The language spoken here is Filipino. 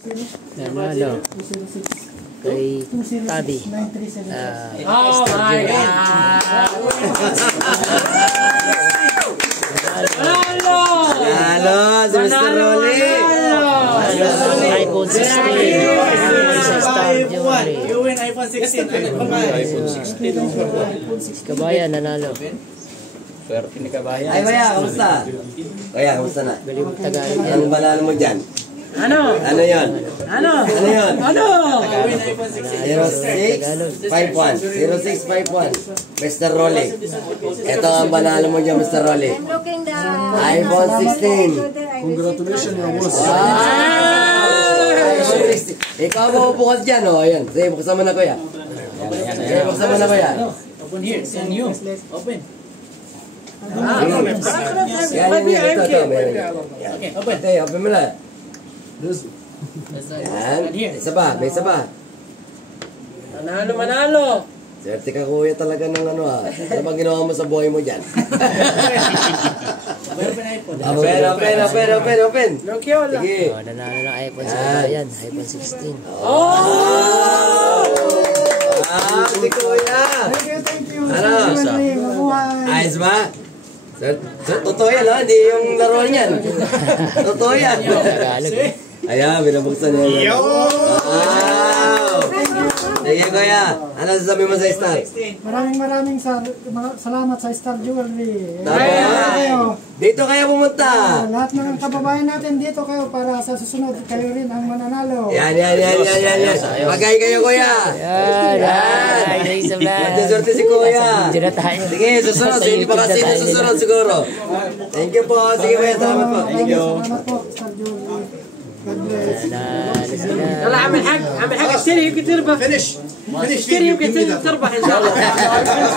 Nanalo kay Tabi. Oh my God! Nanalo! Nanalo si Mr. Rolly. iPhone 16. You win iPhone 16. iPhone 16. Kabayan nanalo. Swerte ni Kabayan. Ay, Kuya, kamusta? Kuya, kamusta na? Galing Tagalog. Anong banalo mo dyan? Ano? Ano yun? Ano? Ano yun? Ano? 0651. 0651. Mr. Rolly. Ito ang banalo mo dyan, Mr. Rolly. Looking the iPhone 16. Congratulations, your boss. iPhone 16. Ikaw mo bukod dyan, o. Ayan. Sige, buksan mo na, Kuya. Sige, buksan mo na, Kuya. Open here. It's on you. Open. Yan, ito. Meron yan. Okay, open. Okay, open mo na. Yan. Isa pa, may isa pa. Manalo, manalo! Swerte ka, Kuya, talaga ng ano, ha. Ano bang ginawa mo sa buhay mo dyan? Open iPhone. Open. Nokia wala. Sige. Oh, nanalo ng iPhone sa Kabayan. iPhone 16. Oh! Si Kuya. Thank you. Ano? Mabuhay. Ayos ba? Totoo yan, ha? Hindi yung laro niyan. Totoo yan. Tagalog. Ayan, binabuksan niya. Wow! Sige, Kuya. Ano sasabi mo sa Star? Maraming salamat sa Star Jewelry. Tapos, dito kayo pumunta. Lahat ng kababayan natin dito kayo para sa susunod kayo rin ang mananalo. Yan. Magay kayo, Kuya. Yan. Ay, sa vlog. Nagdeserte si Kuya. Video na tayo. Sige, susunod. Hindi pa kasi susunod siguro. Thank you po. Sige, Kuya. Salamat po. Thank you. Salamat po, Star Jewelry. God bless. Nanalo sila. يلا عم الحاج اشتري يمكن تربح. اشتري يمكن تربح ان شاء الله.